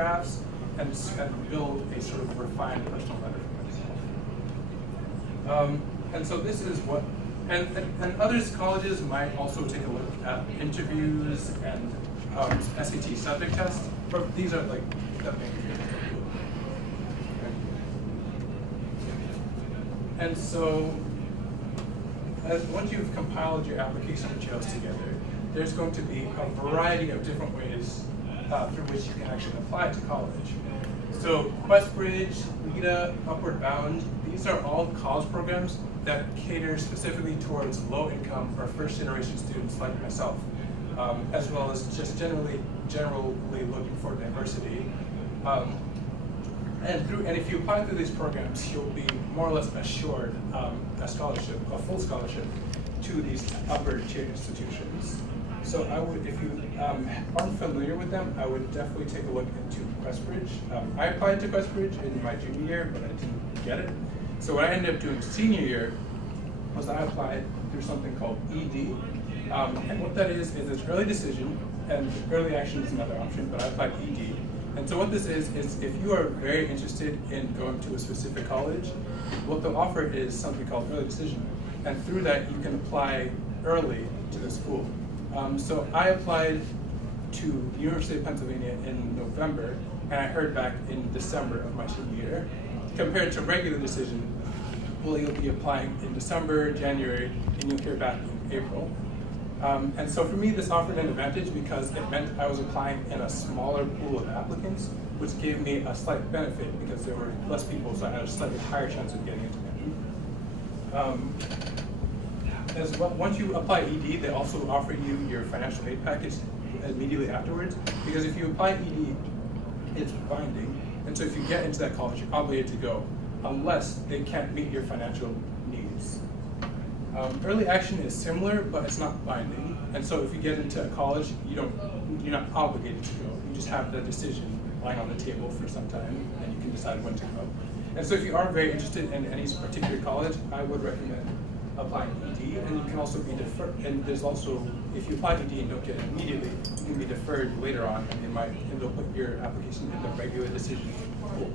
drafts and build a sort of refined personal letter for myself. And so this is what, and other colleges might also take a look at interviews and SAT subject tests, but these are like the main things. And so, once you've compiled your application materials together, there's going to be a variety of different ways through which you can actually apply to college. So QuestBridge, LEDA, Upward Bound, these are all college programs that cater specifically towards low-income or first-generation students like myself, as well as just generally looking for diversity. And if you apply through these programs, you'll be more or less assured a scholarship, a full scholarship, to these upper tier institutions. So I would, if you aren't familiar with them, I would definitely take a look into QuestBridge. I applied to QuestBridge in my junior year, but I didn't get it. So what I ended up doing senior year was I applied through something called ED. And what that is it's early decision, and early action is another option, but I applied ED. And so what this is if you are very interested in going to a specific college, what they'll offer is something called early decision. And through that, you can apply early to the school. So I applied to the University of Pennsylvania in November, and I heard back in December of my senior year. Compared to regular decision, well, you'll be applying in December, January, and you'll hear back in April. And so for me, this offered an advantage because it meant I was applying in a smaller pool of applicants, which gave me a slight benefit because there were less people, so I had a slightly higher chance of getting into it. As well, once you apply ED, they also offer you your financial aid package immediately afterwards, because if you apply ED, it's binding, and so if you get into that college, you're obligated to go, unless they can't meet your financial needs. Early action is similar, but it's not binding, and so if you get into a college, you're not obligated to go. You just have the decision lying on the table for some time, and you can decide when to go. And so if you are very interested in any particular college, I would recommend applying ED, and you can also be deferred. And there's also, if you apply ED and don't get it immediately, you can be deferred later on, and they'll put your application in the regular decision pool.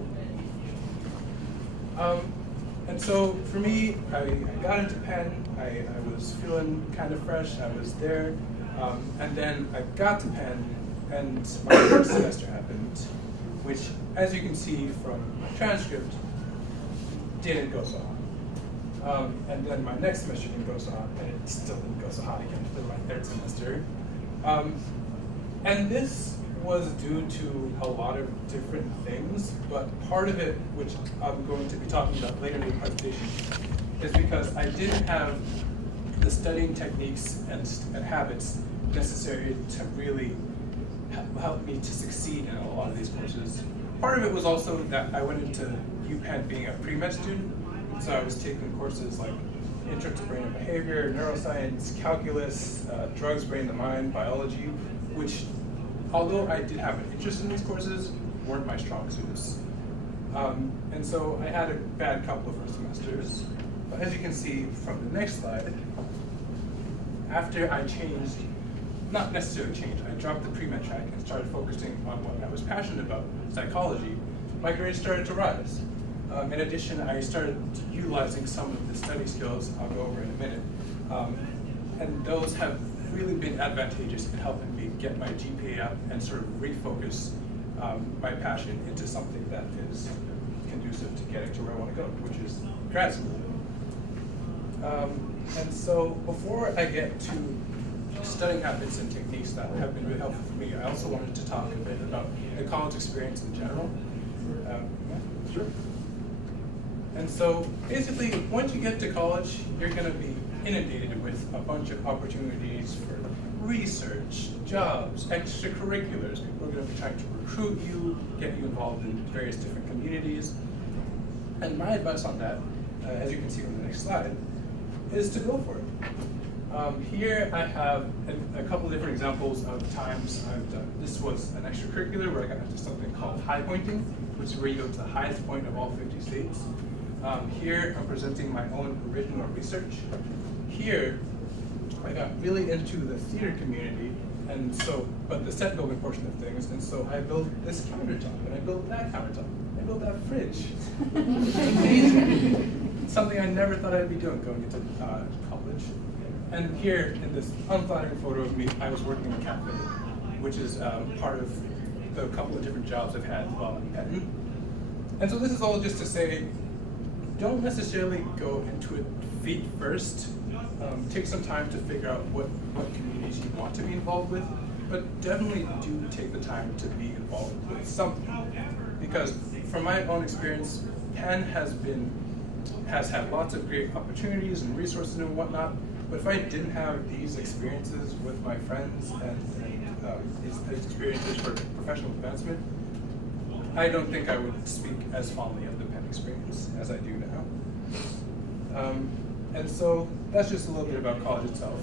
And so for me, I got into Penn. I was feeling kind of fresh. I was there, and then I got to Penn, and my first semester happened, which, as you can see from my transcript, didn't go so hot. And then my next semester didn't go so hot, and it still didn't go so hot again for my third semester. And this was due to a lot of different things, but part of it, which I'm going to be talking about later in the presentation, is because I didn't have the studying techniques and habits necessary to really help me to succeed in a lot of these courses. Part of it was also that I went into UPenn being a pre-med student, so I was taking courses like Intro to Brain and Behavior, Neuroscience, Calculus, Drugs, Brain, the Mind, Biology, which, although I did have an interest in these courses, weren't my strong suits. And so I had a bad couple of first semesters. But as you can see from the next slide, after I changed, not necessarily changed, I dropped the pre-med track and started focusing on what I was passionate about, psychology, my grades started to rise. In addition, I started utilizing some of the study skills I'll go over in a minute. And those have really been advantageous in helping me get my GPA up and sort of refocus my passion into something that is conducive to getting to where I want to go, which is grad school. And so before I get to studying habits and techniques that have been really helpful for me, I also wanted to talk a bit about the college experience in general. Sure. And so basically, once you get to college, you're going to be inundated with a bunch of opportunities for research, jobs, extracurriculars. People are going to be trying to recruit you, get you involved in various different communities. And my advice on that, as you can see on the next slide, is to go for it. Here I have a couple different examples of times I've done. This was an extracurricular where I got into something called high pointing, which is where you go to the highest point of all 50 states. Here I'm presenting my own original research. Here I got really into the theater community But the set building portion of things, and so I built this countertop, and I built that countertop, I built that fridge. Amazing. Something I never thought I'd be doing going into college. And here in this unflattering photo of me, I was working in a cafe, which is part of the couple of different jobs I've had while in Penn. And so this is all just to say, don't necessarily go into it feet first. Take some time to figure out what communities you want to be involved with, but definitely do take the time to be involved with something. Because from my own experience, Penn has had lots of great opportunities and resources and whatnot, but if I didn't have these experiences with my friends and these experiences for professional advancement, I don't think I would speak as fondly of the Penn experience as I do now. And so that's just a little bit about college itself.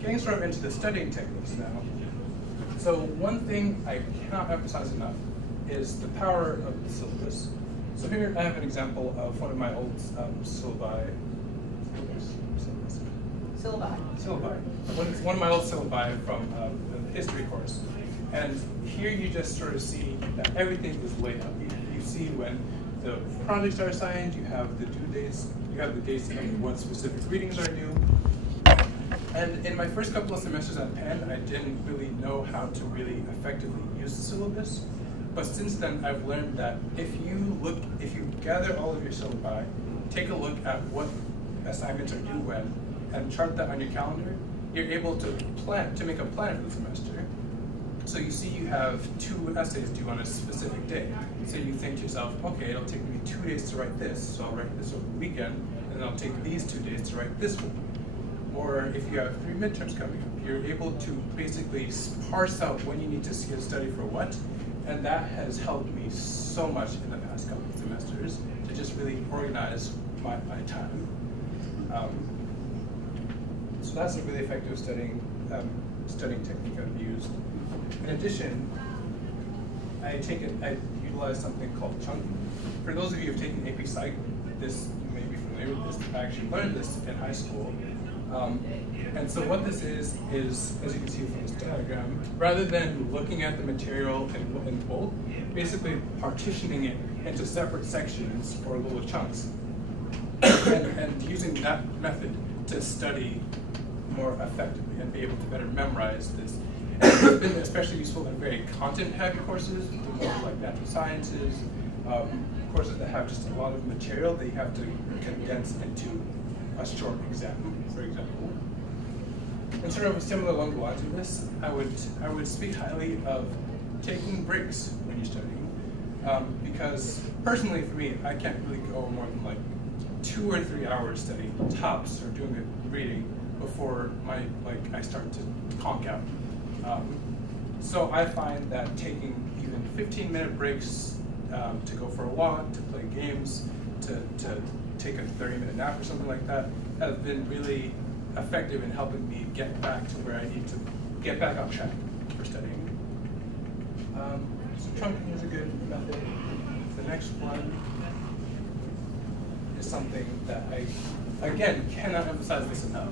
Getting sort of into the studying techniques now. So one thing I cannot emphasize enough is the power of the syllabus. So here I have an example of one of my old syllabi. One of my old syllabi from the history course. And here you just sort of see that everything is laid out. You see when the projects are assigned, you have the due dates, you have the dates of what specific readings are due. And in my first couple of semesters at Penn, I didn't really know how to really effectively use the syllabus. But since then, I've learned that if you gather all of your syllabi, take a look at what assignments are due when, and chart that on your calendar, you're able to make a plan for the semester. So you see you have 2 essays due on a specific day. So you think to yourself, okay, it'll take me 2 days to write this, so I'll write this over the weekend, and then I'll take these 2 days to write this one. Or if you have 3 midterms coming up, you're able to basically parse out when you need to study for what, and that has helped me so much in the past couple of semesters to just really organize my time. So that's a really effective studying technique I've used. In addition, I utilize something called chunking. For those of you who have taken AP Psych, you may be familiar with this. I actually learned this in high school. And so what this is, as you can see from this diagram, rather than looking at the material in bulk, basically partitioning it into separate sections or little chunks, and using that method to study more effectively and be able to better memorize this. And it's been especially useful in very content-heavy courses, like natural sciences, courses that have just a lot of material that you have to condense into a short exam, for example. And sort of similar along the lines of this, I would speak highly of taking breaks when you're studying, because personally for me, I can't really go more than like 2 or 3 hours studying tops or doing a reading before I start to conk out. So I find that taking even 15-minute breaks to go for a walk, to play games, to take a 30-minute nap or something like that has been really effective in helping me get back to where I need to get back on track for studying. So chunking is a good method. The next one is something that I, again, cannot emphasize this enough.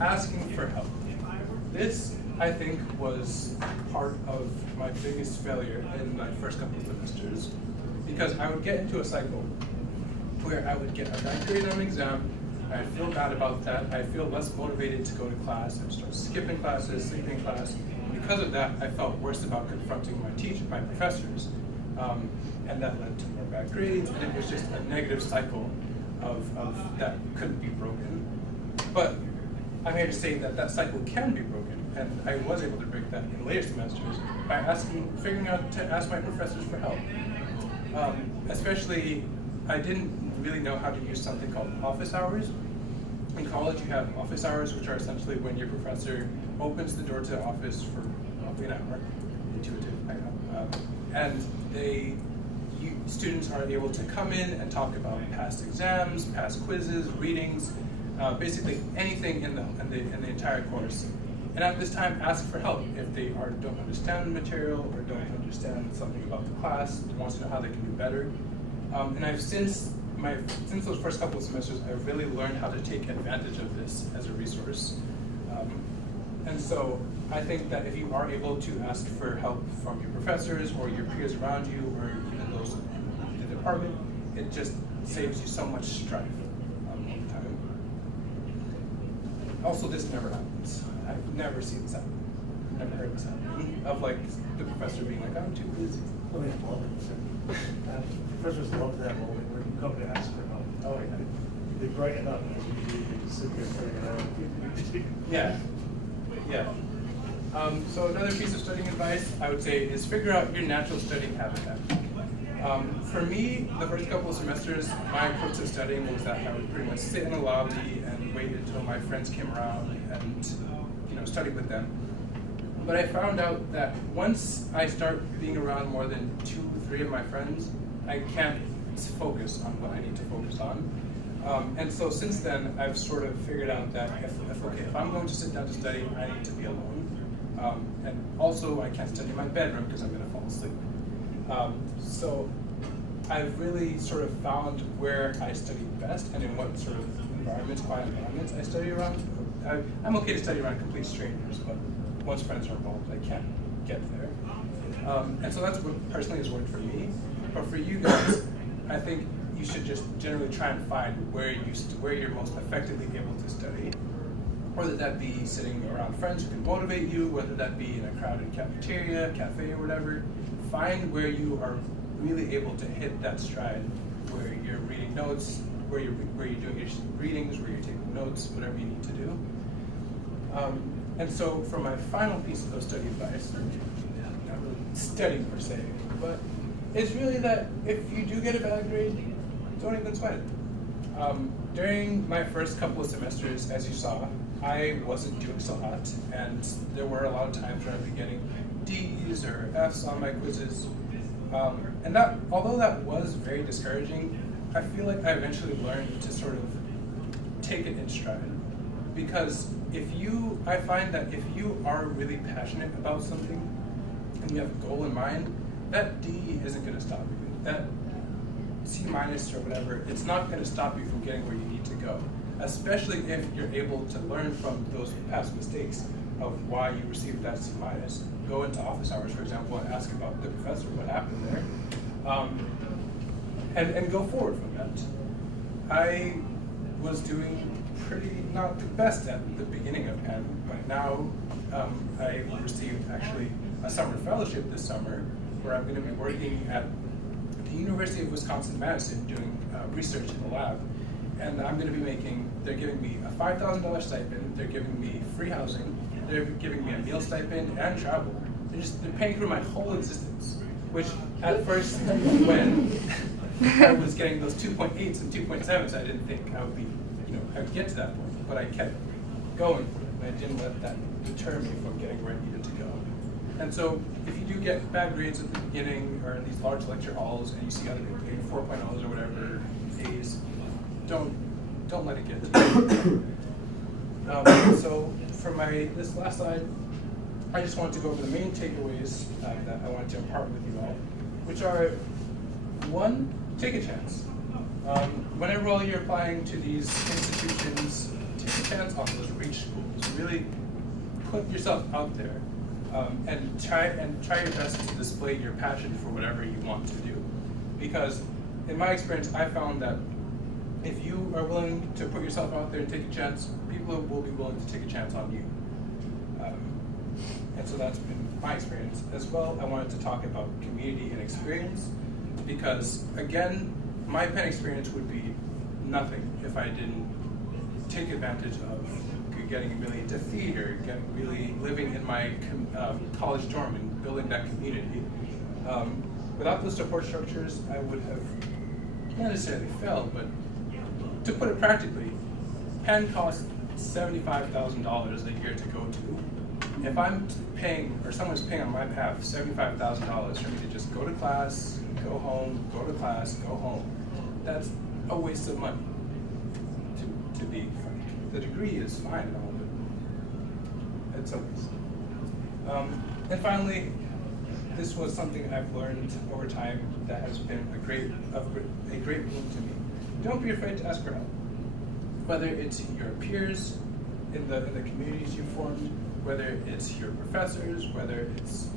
Asking for help. This, I think, was part of my biggest failure in my first couple of semesters, because I would get into a cycle where I would get a bad grade on an exam, I'd feel bad about that, I'd feel less motivated to go to class, I'd start skipping classes, sleeping in class. Because of that, I felt worse about confronting my professors, and that led to more bad grades, and it was just a negative cycle of that couldn't be broken. But I'm here to say that cycle can be broken, and I was able to break that in later semesters by figuring out to ask my professors for help. Especially, I didn't really know how to use something called office hours. In college, you have office hours, which are essentially when your professor opens the door to the office for roughly an hour, intuitive, I know, and students are able to come in and talk about past exams, past quizzes, readings, basically anything in the entire course. And at this time, ask for help if they don't understand the material or don't understand something about the class, wants to know how they can do better. And I've since those first couple of semesters, I've really learned how to take advantage of this as a resource. And so I think that if you are able to ask for help from your professors or your peers around you or even those in the department, it just saves you so much strife all the time. Also, this never happens. I've never seen this happen. Never heard this happen. Of like the professor being like, I'm too busy. Oh, yeah, love it. Professors love that moment when you come to ask for help. Oh, yeah. They brighten up as you sit there figuring out. Yeah. Yeah. So another piece of studying advice I would say is figure out your natural studying habitat. For me, the first couple of semesters, my approach to studying was that I would pretty much sit in the lobby and wait until my friends came around and study with them. But I found out that once I start being around more than 2 or 3 of my friends, I can't focus on what I need to focus on. And so since then, I've sort of figured out that if I'm going to sit down to study, I need to be alone. And also, I can't study in my bedroom because I'm going to fall asleep. So I've really sort of found where I study best and in what sort of environments, quiet environments I study around. I'm okay to study around complete strangers, but once friends are involved, I can't get there. And so that's what personally has worked for me. But for you guys, I think you should just generally try and find where you're most effectively able to study. Whether that be sitting around friends who can motivate you, whether that be in a crowded cafeteria, cafe, or whatever. Find where you are really able to hit that stride, where you're reading notes, where you're doing your readings, where you're taking notes, whatever you need to do. And so for my final piece of study advice, not really studying per se, but it's really that if you do get a bad grade, don't even sweat it. During my first couple of semesters, as you saw, I wasn't doing so hot, and there were a lot of times where I'd be getting D's or F's on my quizzes. And that, although that was very discouraging, I feel like I eventually learned to sort of take it in stride. Because I find that if you are really passionate about something and you have a goal in mind, that D isn't going to stop you. That C- or whatever, it's not going to stop you from getting where you need to go. Especially if you're able to learn from those past mistakes of why you received that C-. Go into office hours, for example, and ask about the professor, what happened there, and go forward from that. I was doing pretty not the best at the beginning of Penn, but now I received actually a summer fellowship this summer where I'm going to be working at the University of Wisconsin-Madison doing research in the lab. And I'm going to be they're giving me a $5,000 stipend, they're giving me free housing, they're giving me a meal stipend and travel. They're paying for my whole existence, which at first, when I was getting those 2.8s and 2.7s, I didn't think I would be, I would get to that point, but I kept going for it, and I didn't let that deter me from getting where I needed to go. And so, if you do get bad grades at the beginning, or in these large lecture halls, and you see other people getting 4.0s or whatever, A's, don't let it get to you. So for this last slide, I just wanted to go over the main takeaways that I wanted to impart with you all, which are, 1, take a chance. Whenever you're applying to these institutions, take a chance on those reach schools. Really put yourself out there and try your best to display your passion for whatever you want to do. Because in my experience, I found that if you are willing to put yourself out there and take a chance, people will be willing to take a chance on you. And so that's been my experience. As well, I wanted to talk about community and experience, because again, my Penn experience would be nothing if I didn't take advantage of getting really into theater, really living in my college dorm and building that community. Without those support structures, I would have not necessarily failed, but to put it practically, Penn costs $75,000 a year to go to. If I'm paying, or someone's paying on my behalf $75,000 for me to just go to class, go home, go to class, go home, that's a waste of money, to be frank. The degree is fine and all, but it's a waste. And finally, this was something I've learned over time that has been a great boon to me. Don't be afraid to ask for help. Whether it's your peers in the communities you formed, whether it's your professors, whether it's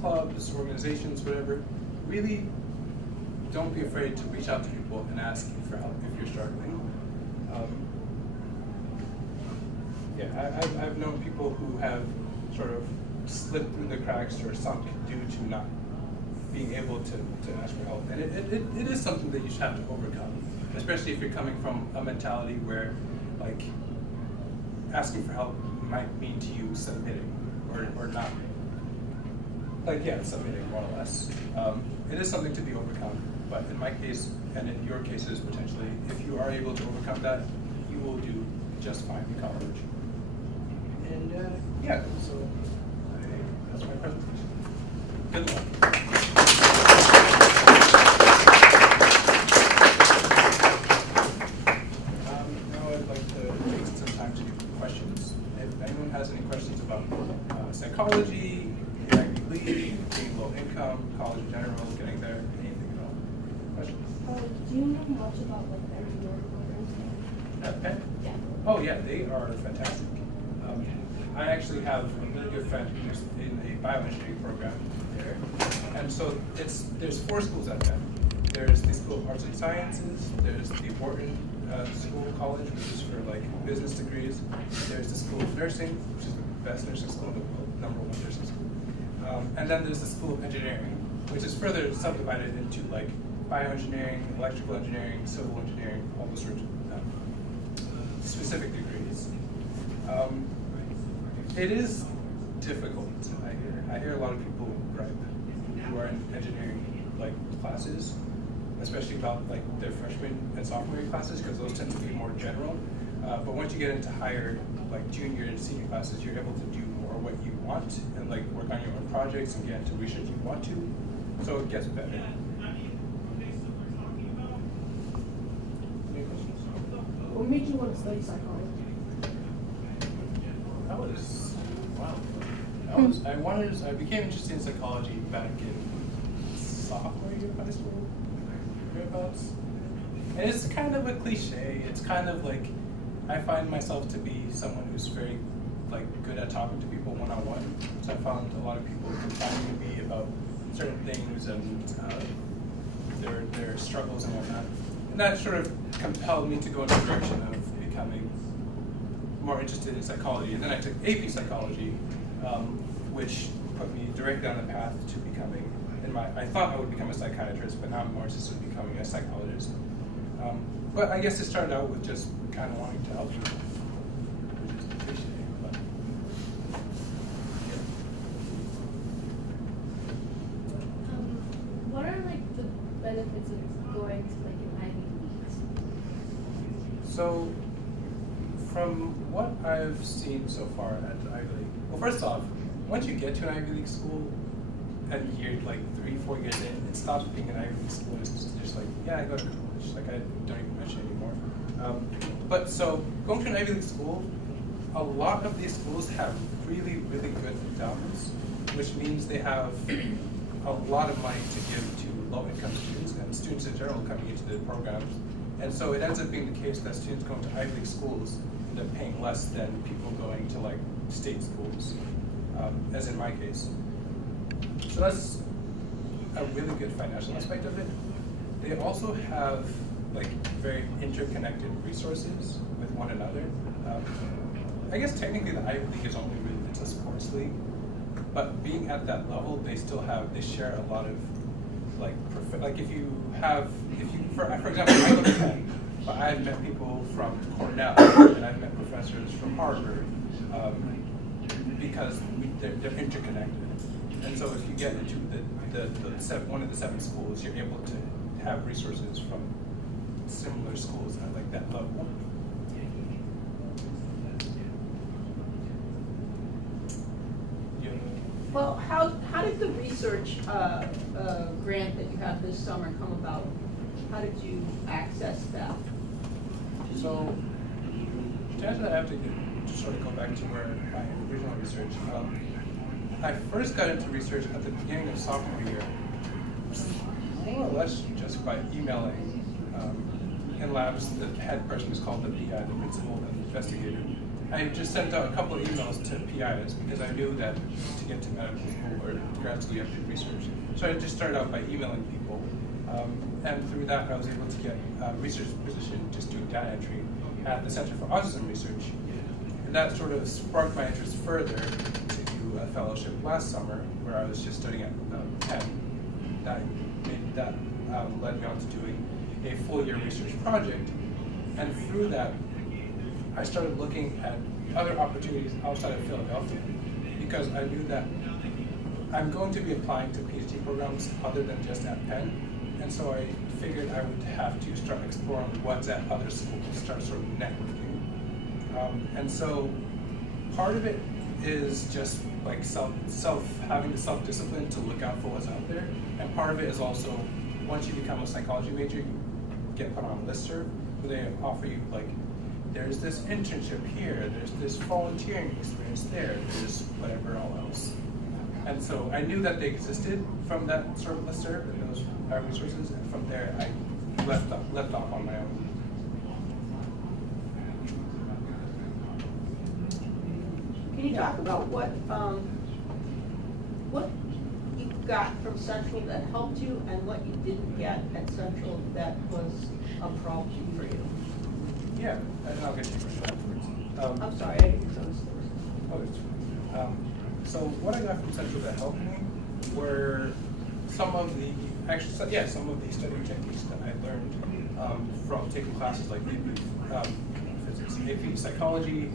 clubs, organizations, whatever, really don't be afraid to reach out to people and ask for help if you're struggling. I've known people who have sort of slipped through the cracks or sunk due to not being able to ask for help. And it is something that you should have to overcome, especially if you're coming from a mentality where, like, asking for help might mean to you submitting or not. Like, yeah, submitting, more or less. It is something to be overcome, but in my case, and in your cases potentially, if you are able to overcome that, you will do just fine in college. And so that's my presentation. Good luck. Now I'd like to take some time to do questions. If anyone has any questions about psychology, Ivy League, being low income, college in general, getting there, anything at all. Questions? Do you know much about like their programs? Penn? Yeah. Oh yeah, they are fantastic. I actually have a really good friend who's in a bioengineering program there. And so there's 4 schools at Penn. There's the School of Arts and Sciences, there's the Wharton School College, which is for like business degrees. There's the School of Nursing, which is the best nursing school in the world, #1 nursing school. And then there's the School of Engineering, which is further subdivided into like bioengineering, electrical engineering, civil engineering, all those sorts of specific degrees. It is difficult, I hear a lot of people gripe who are in engineering like classes, especially about like their freshman and sophomore year classes, because those tend to be more general. But once you get into higher, like junior and senior classes, you're able to do more what you want and like work on your own projects and get into research you want to. So it gets better. What made you want to study psychology? I became interested in psychology back in sophomore year of high school, thereabouts. And it's kind of a cliche. It's kind of like, I find myself to be someone who's very like good at talking to people one-on-one. So I found a lot of people confiding to me about certain things and their struggles and whatnot. And that sort of compelled me to go in the direction of becoming more interested in psychology. And then I took AP psychology, which put me directly on the path to becoming, I thought I would become a psychiatrist, but now I'm more interested in becoming a psychologist. But I guess it started out with just kind of wanting to help people, which is cliche, but What are like the benefits of going to like an Ivy League? So, from what I've seen so far at the Ivy League, well, first off, once you get to an Ivy League school, and you're like 3-4 years in, it stops being an Ivy League school. It's just like, yeah, I go to college. Like, I don't even mention it anymore. But so, going to an Ivy League school, a lot of these schools have really, really good endowments, which means they have a lot of money to give to low-income students and students in general coming into the programs. And so it ends up being the case that students going to Ivy League schools end up paying less than people going to like state schools, as in my case. So that's a really good financial aspect of it. They also have like very interconnected resources with one another. I guess technically the Ivy League is only really, it's a sports league, but being at that level, they share a lot of like for example, I go to Penn, but I've met people from Cornell and I've met professors from Harvard because they're interconnected. And so if you get into one of the 7 schools, you're able to have resources from similar schools at like that level. Well, how did the research grant that you had this summer come about? How did you access that? So, to answer that, I have to sort of go back to where my original research. I first got into research at the beginning of sophomore year, more or less just by emailing in labs. The head person is called the PI, the principal investigator, I just sent out a couple of emails to PIs because I knew that to get to medical school or grad school you have to do research. So I just started out by emailing people, and through that I was able to get a research position just doing data entry at the Center for Autism Research. And that sort of sparked my interest further to do a fellowship last summer where I was just studying at Penn. That led me on to doing a full-year research project, and through that I started looking at other opportunities outside of Philadelphia because I knew that I'm going to be applying to PhD programs other than just at Penn, and so I figured I would have to start exploring what's at other schools, start sort of networking. And so part of it is just like having the self-discipline to look out for what's out there, and part of it is also once you become a psychology major, you get put on a listserv where they offer you like, there's this internship here, there's this volunteering experience there, there's whatever all else. And so I knew that they existed from that sort of listserv and those resources, and from there I left off on my own. Can you talk about what you got from Central that helped you and what you didn't get at Central that was a problem for you? Yeah, and I'll get to your question afterwards. I'm sorry, I didn't get those. So what I got from Central that helped me were some of the studying techniques that I learned from taking classes like AP Physics, AP Psychology,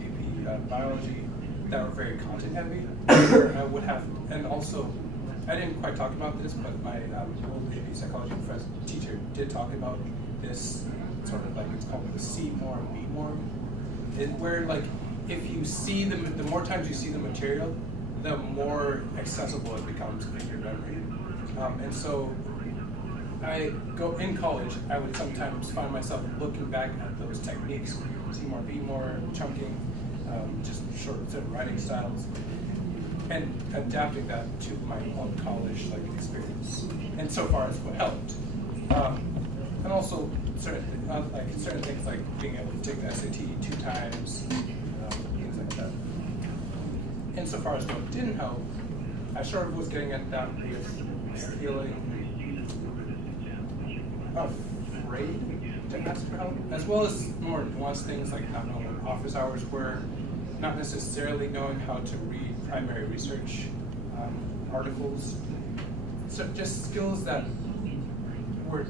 AP Biology, that were very content heavy. I would have, and also, I didn't quite talk about this, but my old AP Psychology teacher did talk about this sort of like, it's called the see more, be more, where like, if you see the more times you see the material, the more accessible it becomes in your memory. And so in college, I would sometimes find myself looking back at those techniques, see more, be more, chunking, just short writing styles, and adapting that to my own college like experience. And so far, it's what helped. And also certain things like being able to take the SAT 2 times, things like that. Insofar as what didn't help, I sort of was getting at that with feeling afraid to ask for help, as well as more nuanced things like not knowing what office hours were, not necessarily knowing how to read primary research articles. So just skills that were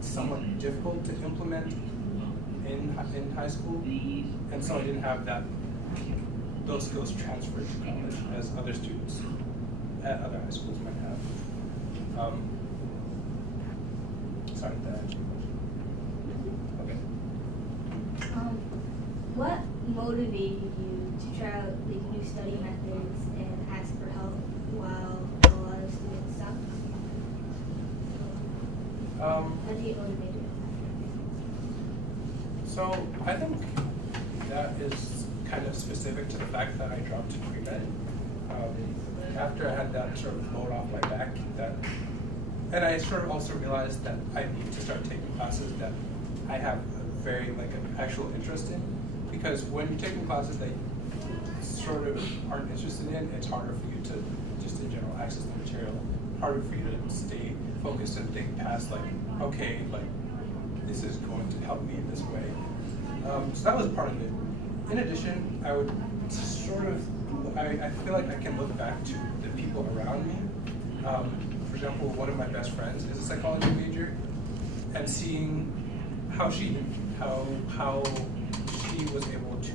somewhat difficult to implement in high school, and so I didn't have those skills transferred to college as other students at other high schools might have. Sorry, that answered your question. Okay. What motivated you to try out like new study methods and ask for help while a lot of students suck? How do you motivate it? So I think that is kind of specific to the fact that I dropped to pre-med. After I had that sort of load off my back, and I sort of also realized that I need to start taking classes that I have an actual interest in, because when you're taking classes that you sort of aren't interested in, it's harder for you to just in general access the material, harder for you to stay focused and think past okay, this is going to help me in this way. So that was part of it. In addition, I would I feel like I can look back to the people around me. For example, one of my best friends is a psychology major, and seeing how she was able to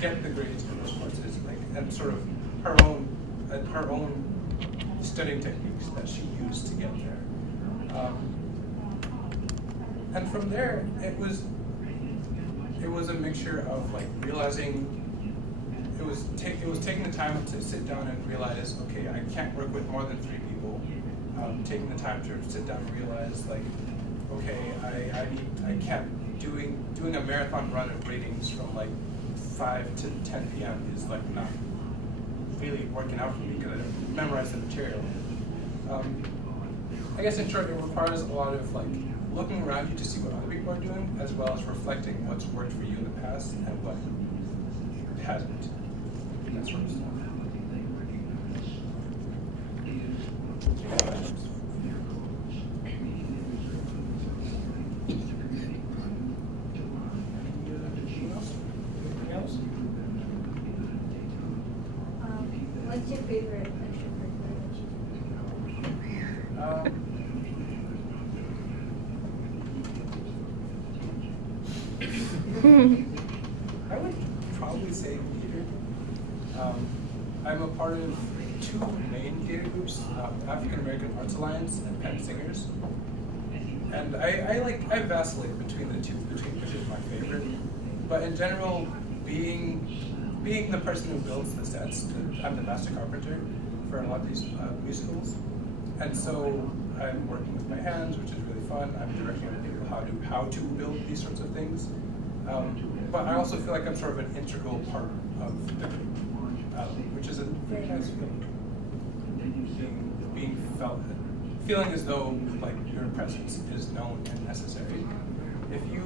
get the grades in those courses, and sort of her own studying techniques that she used to get there. And from there, it was a mixture of realizing it was taking the time to sit down and realize, okay, I can't work with more than 3 people. Taking the time to sit down and realize, okay, I can't doing a marathon run of readings from 5 to 10 p.m. is not really working out for me because I don't memorize the material. I guess in short, it requires a lot of looking around you to see what other people are doing, as well as reflecting what's worked for you in the past and what hasn't. That sort of stuff. Anything else? What's your favorite extracurricular that you do? I would probably say theater. I'm a part of two main theater groups, African American Arts Alliance and Penn Singers. And I vacillate between the two, between which is my favorite. But in general, being the person who builds the sets, I'm the master carpenter for a lot of these musicals. And so I'm working with my hands, which is really fun. I'm directing other people how to build these sorts of things. But I also feel like I'm sort of an integral part of the group, which is a very nice feeling. Being felt, feeling as though like your presence is known and necessary. If you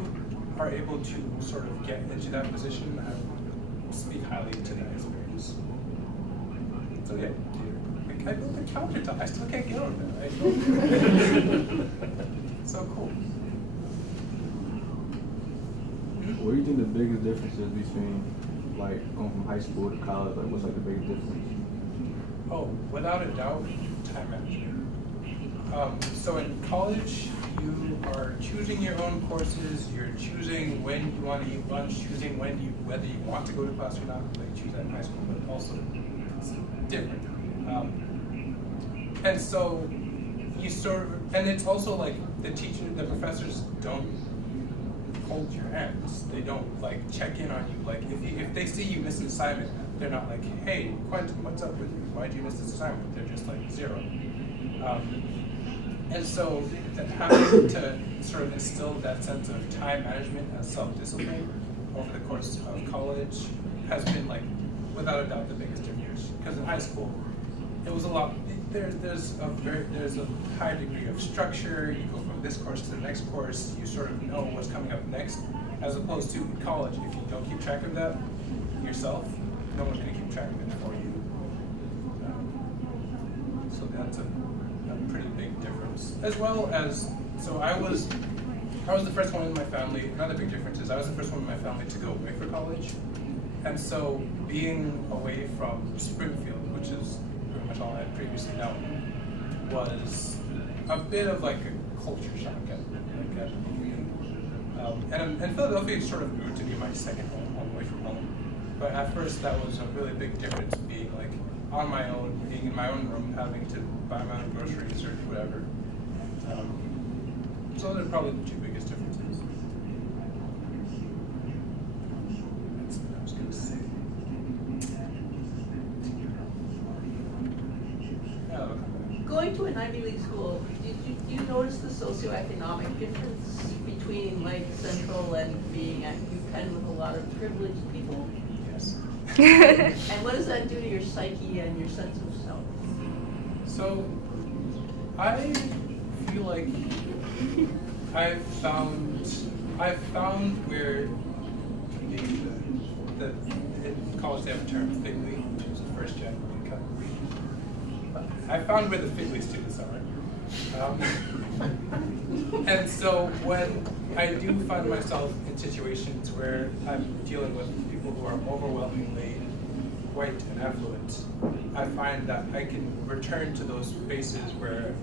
are able to sort of get into that position, I would speak highly to that experience. So yeah, like I built a countertop. I still can't get over that. Right? So cool. What do you think the biggest difference is between like going from high school to college? Like what's like the biggest difference? Oh, without a doubt, time management. So in college, you are choosing your own courses. You're choosing when you want to eat lunch, choosing whether you want to go to class or not. Like choose that in high school, but also it's different. And so you sort of, and it's also like the professors don't hold your hands. They don't like check in on you. Like if they see you miss an assignment, they're not like, hey, Quentin, what's up with you? Why'd you miss this assignment? They're just like 0. And so having to sort of instill that sense of time management and self-discipline over the course of college has been like, without a doubt, the biggest difference. Because in high school, it was a lot. There's a high degree of structure. You go from this course to the next course. You sort of know what's coming up next, as opposed to in college, if you don't keep track of that yourself, no one's going to keep track of it for you. So that's a pretty big difference. As well as, so I was the first one in my family. Another big difference is I was the first one in my family to go away for college, and so being away from Springfield, which is pretty much all I had previously known, was a bit of like a culture shock at the beginning. And Philadelphia sort of grew to be my second home away from home. But at first that was a really big difference, being like on my own, being in my own room, having to buy my own groceries or whatever. So those are probably the two biggest differences. That's what I was going to say. Going to an Ivy League school, do you notice the socioeconomic difference between like Central and being at UPenn with a lot of privileged people? Yes. And what does that do to your psyche and your sense of self? So, I feel like I've found where in college they have a term, fig leaf, which is the first January cut. I found where the fig leaf students are. And so when I do find myself in situations where I'm dealing with people who are overwhelmingly white and affluent, I find that I can return to those spaces where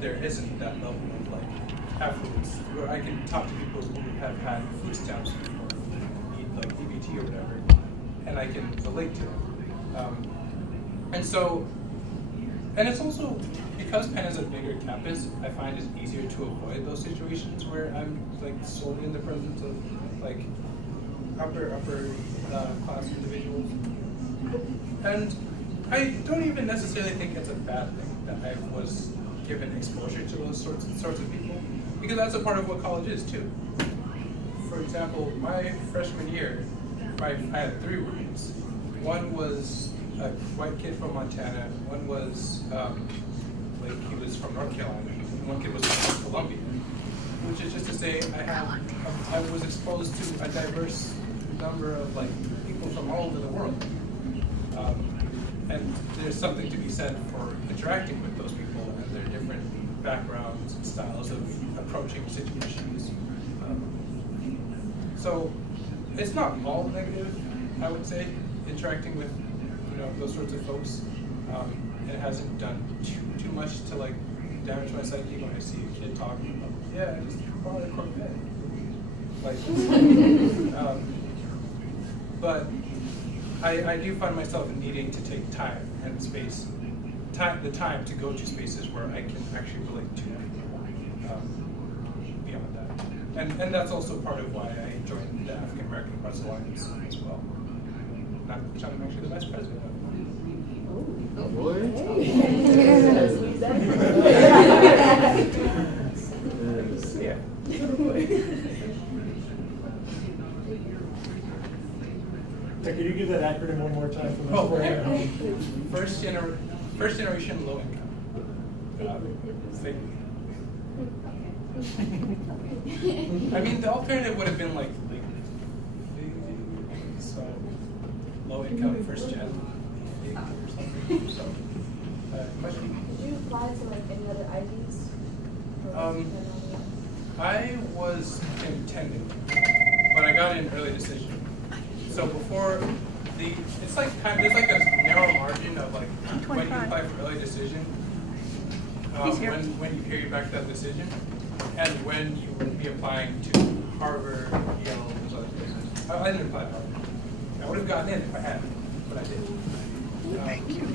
there isn't that level of like affluence, where I can talk to people who have had food stamps before, need like EBT or whatever, and I can relate to them. And it's also, because Penn is a bigger campus, I find it's easier to avoid those situations where I'm like solely in the presence of like upper class individuals. And I don't even necessarily think it's a bad thing that I was given exposure to those sorts of people, because that's a part of what college is too. For example, my freshman year, I had 3 roommates. One was a white kid from Montana, one was like he was from North Carolina, and one kid was from Columbia. which is just to say I was exposed to a diverse number of like people from all over the world. And there's something to be said for interacting with those people and their different backgrounds and styles of approaching situations. So it's not all negative, I would say, interacting with those sorts of folks. It hasn't done too much to like damage my psyche when I see a kid talking about, yeah, I just bought a Corvette. Like, but I do find myself needing to take time and space, the time to go to spaces where I can actually relate to people beyond that. And that's also part of why I joined the African American Press Alliance as well. Which I'm actually the vice president of. Yeah. Can you give that acronym one more time for Oh, us? first generation low income. I mean, the alternative would have been like so low income first gen or something. So, question? Did you apply to like any other IVs? I was intending, but I got an early decision. So before it's like there's like a narrow margin of like when you apply for early decision, when you carry back that decision, and when you would be applying to Harvard, Yale, those other places. I didn't apply to Harvard. I would have gotten in if I had, but I didn't. Thank you.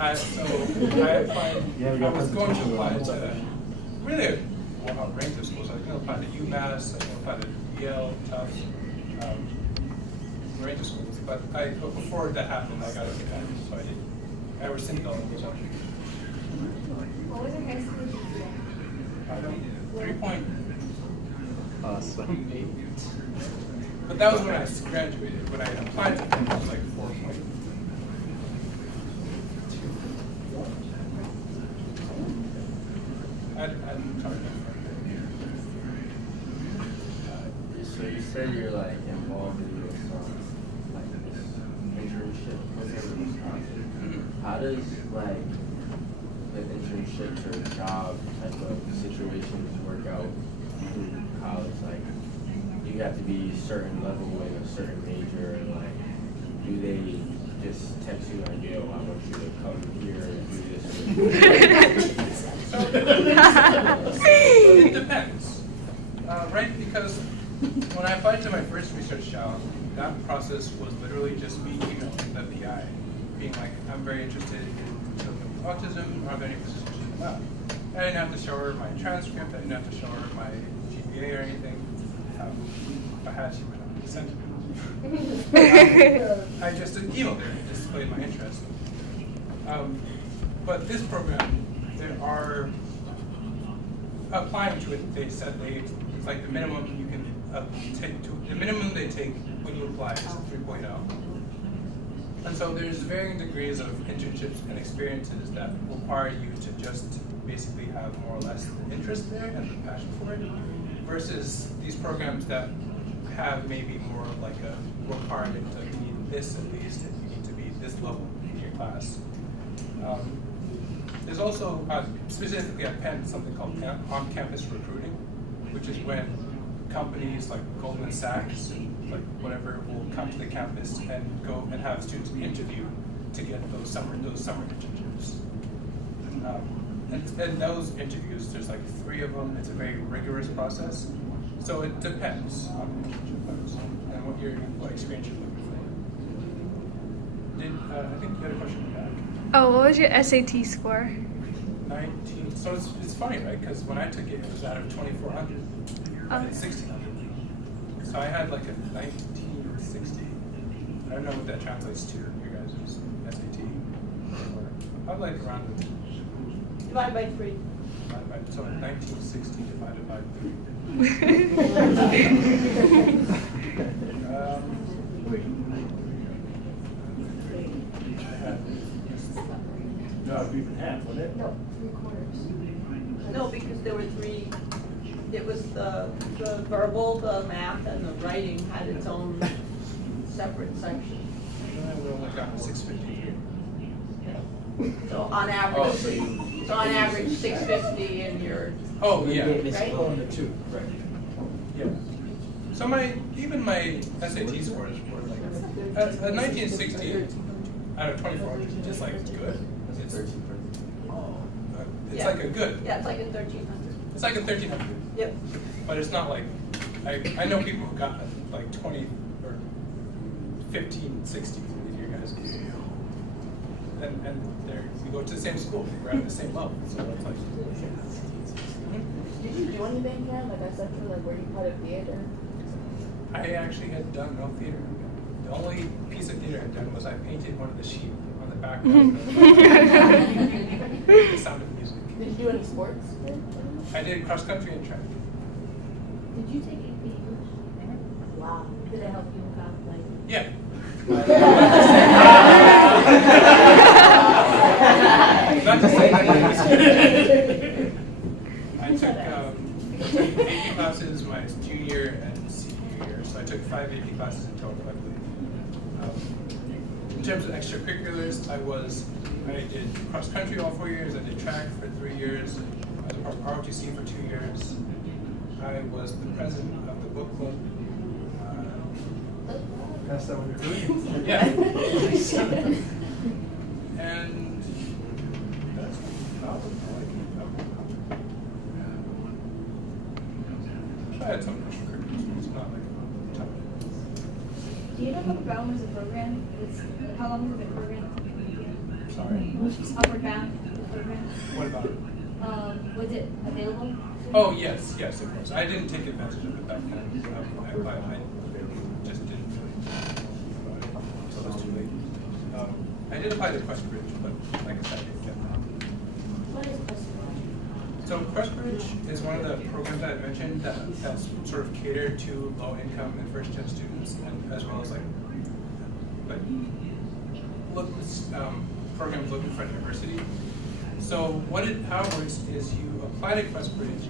I applied. I was going to apply to really rank the schools. I was going to apply to UMass. I was going to apply to Yale, Tufts, range of schools. But before that happened, I got a good time, so I did. I rescinded all of those options. What was your high school GPA? I don't 3 point. Awesome. 8. But that was when I graduated. When I applied to them, it was like 4 point. I'm sorry. So you said you're like involved in this internship program in Wisconsin. How does like the internship or job type of situations work out through college? Like, do you have to be a certain level in a certain major, and like, do they just text you like, yo, I want you to come here and do this? It depends, right? Because when I applied to my first research job, that process was literally just me emailing the PI, being like, I'm very interested in children with autism, are there any positions you come out? I didn't have to show her my transcript, I didn't have to show her my GPA or anything. If I had, she would not have sent it. I just emailed her and displayed my interest. But this program, there are, applying to it, they said it's like the minimum you can take to, the minimum they take when you apply is 3.0. And so there's varying degrees of internships and experiences that require you to just basically have more or less the interest there and the passion for it, versus these programs that have maybe more of like a requirement to be this at least, and you need to be this level in your class. There's also, specifically at Penn, something called on-campus recruiting, which is when companies like Goldman Sachs, like whatever, will come to the campus and go and have students interview to get those summer internships. And those interviews, there's like 3 of them. It's a very rigorous process. So it depends on the internship and what experience you're looking for. I think you had a question back. Oh, what was your SAT score? 19. So it's funny, right? Because when I took it, it was out of 2,400. I did 1,600. So I had like a 1960. I don't know what that translates to your guys' SAT. I'd like around Divide by 3. so 1960 divided by No, it'd be half, wouldn't it? No, 3/4. No, because there were 3 it was the verbal, the math, and the writing had its own separate section. We only got 650. So on Oh, average, so you. so on average, 650 in your, Oh, yeah. right? Yeah. So even my SAT scores were like, a 1960 out of 2400 is like good. It's, it's Yeah. like a good. Yeah, it's like a 1300. It's like a 1300. Yep. But it's not like, I know people who got like 20 or 15, 60 in your guys. And we go to the same school, we're at the same level, so it's like. Did you do anything here? Like I said, like were you part of theater? I actually had done no theater. The only piece of theater I'd done was I painted one of the sheep on the back of the Sound of Music. Did you do any sports? I did cross country and track. Did you take AP English? Wow. Did it help you have like? Yeah. Not to say that I took AP classes my junior and senior year, so I took 5 AP classes in total, I believe. In terms of extracurriculars, I did cross country all 4 years, I did track for 3 years, I was a ROTC for 2 years. I was the president of the book club. That's not what you're doing. Yeah. And that's about it. I had some extracurriculars, it's not like a ton. Do you know how Brown was a program? How long has it been programmed? Sorry. Upward Bound, the program. What about it? Was it available? Oh, yes, yes, it was. I didn't take advantage of it back then. I just didn't really. So it was too late. I did apply to Questbridge, but like I said, I didn't get that. What is Questbridge? So Questbridge is one of the programs I had mentioned that's sort of catered to low income and first gen students, and as well as programs looking for a university. So how it works is you apply to Questbridge